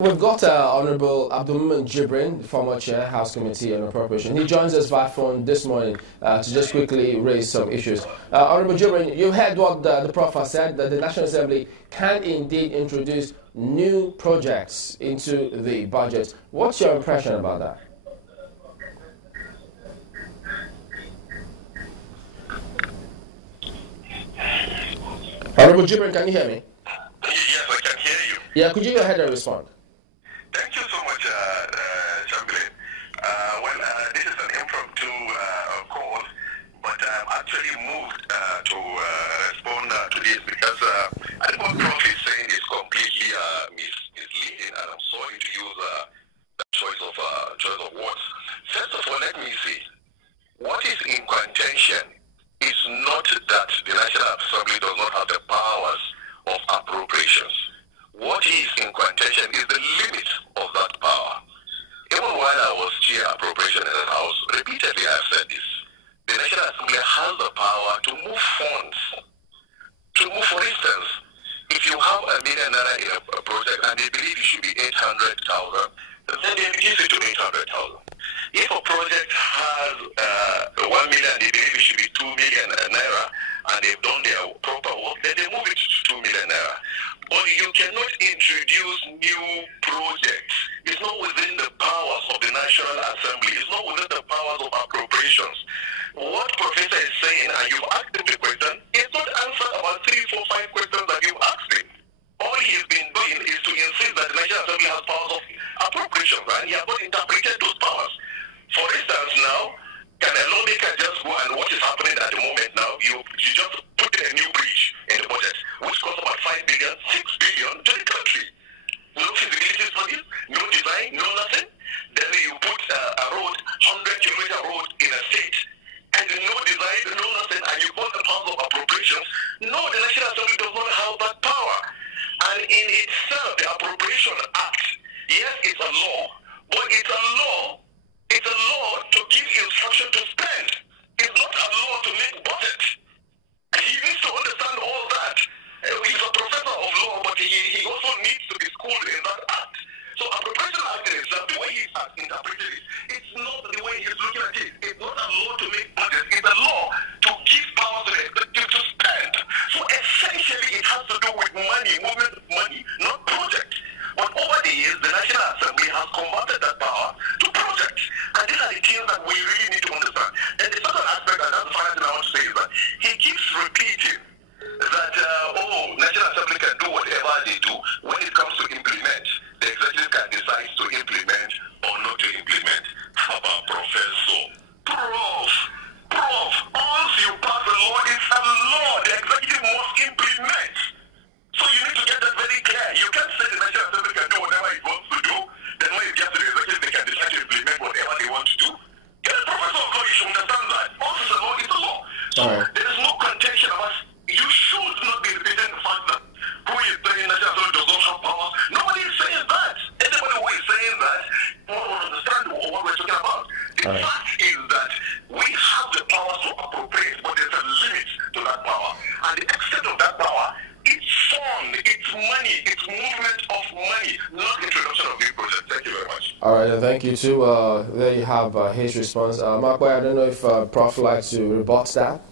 We've got Honourable Jibrin, the former Chair, House Committee on Appropriation. He joins us via phone this morning to just quickly raise some issues. Honourable Jibrin, you heard what the Prof has said, that the National Assembly can indeed introduce new projects into the budget. What's your impression about that? Honourable Jibrin, can you hear me? Yes, I can hear you. Yeah, could you go ahead and respond? Thank you so much, Jibrin. This is an impromptu call, but I'm actually moved to respond to this because I think what Prof is saying is completely misleading, and I'm sorry to use the choice of words. First of all, let me see. What is in contention is not that the National Assembly does not have the powers of appropriations. What is in contention is the limit of that power. Even while I was chair appropriation in the House, repeatedly I've said this. The National Assembly has the power to move funds. For instance, if you have $1 million in a project and they believe it should be 800,000, then they reduce it to 800,000. If a project has 1 million, they believe it should be 2 million naira, and they've done their proper work, then they move it to 2 million naira. But you cannot introduce new projects. It's not within the powers of the National Assembly. It's not within the powers of appropriations. What Professor is saying, and you've asked him the question, is not answer about 3, 4, 5 questions that you've asked him. All he's been doing is to insist that the National Assembly has powers of appropriations, and he has not interpreted those powers. For instance, now, can a lawmaker just go and what is happening at the moment now? You just put in a new bridge in the budget, which costs about 5 billion, 6 billion to the country. No feasibility studies, no design, no nothing. Then you put a road, 100-kilometer road in a state, and no design, no nothing, and you call the powers of appropriations. No, the National Assembly does not have that power. And in itself, the Appropriation Act, yes, it's a law, but it's a law. It's a law to give instruction to spend. It's not a law to make budget. He needs to understand all that. He's a professor of law, but he also needs to be schooled in that act. So Appropriation Act in itself, the way he's interpreted it, it's not the way he's looking at it. It's not a law to make budget. It's a law to give power to the executive to spend. So essentially, it has to do with money, movement of money, not project. But over the years, the National Assembly has converted that power to projects. And these are the things that we really need to understand. And the second aspect, and that's the final thing I want to say, is that he keeps repeating that, National Assembly can do whatever they do. When it comes to implement, the executive can decide to implement or not to implement. How about Professor? Prof, once you pass a law, it's a law. The executive must implement. So you need to get that very clear. You can't say the National Assembly can do whatever it wants to do. Then when it gets to the executive, they can decide to implement whatever they want to do. Get a professor of law, you should understand that. Once it's a law, it's a law. So there is no contention about. You should not be repeating the fact that who is saying National Assembly does not have power. Nobody is saying that. Anybody who is saying that won't understand what we're talking about. The fact is that we have the power to appropriate, but there's a limit to that power. And the extent of that power, it's fund, it's money, it's movement of money, not introduction of new projects. Thank you very much. All right, thank you too. There you have his response. Mark, I don't know if Prof would like to rebut that.